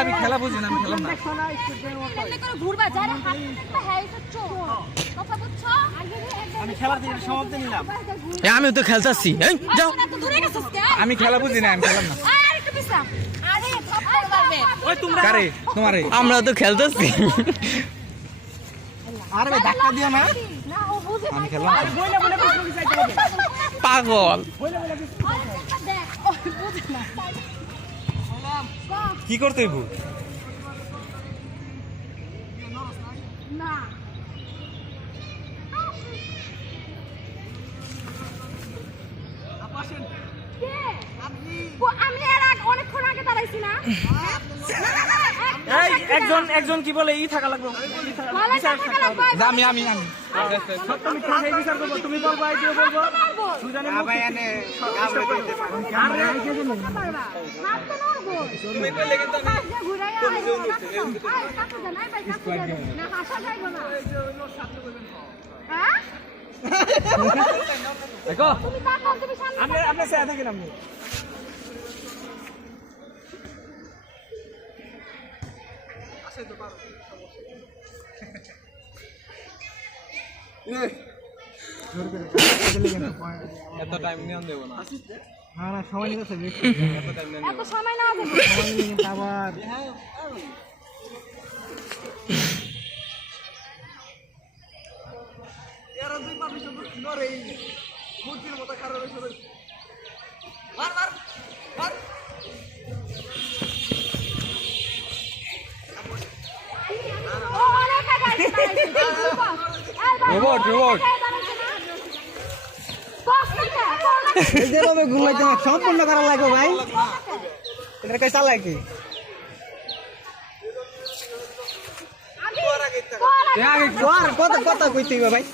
আমি খেলা বুঝি না, আমি খেলাম না। আমি খেলা থেকে সমাপ্তি নিলাম। আমি তো খেলতেছি, যাও। আমি খেলা বুঝি না, আমি খেলাম না। কারে তোমারে? আমরা তো খেলতেছি। আরে ভাই ধাক্কা দিও না। আমি খেললাম না। পাগল। কি করতে হইব? আমি এর আগে অনেকক্ষণ আগে দাঁড়াইছি না। এই একজন কি বলে ই থাকা লাগবে। আমি সত্য মিথ্যা সেই বিচার করব। তুমি বলবা এই যে বলবো। দুজনে ভাই এনে আরে তুমি কইলে কিন্তু দেখো আপনি সাথে থাকেন আপনি। এত টাইম নিয়ে দেব না। না সময় নিতেছে বেশি। এত টাইম নিয়ে এত সময় নেওয়া যাবে সময় নিয়ে আবার এরা দুই মানুষ তো নরে মুতির মতো কারণে শুরু মার মার মার ও অনেক আগে রোবট এই যে ভাবে ঘুমাইতে না সম্পূর্ণ করা লাগবে ভাই। এটা কই চালা কি? কত কইতে হবে ভাই।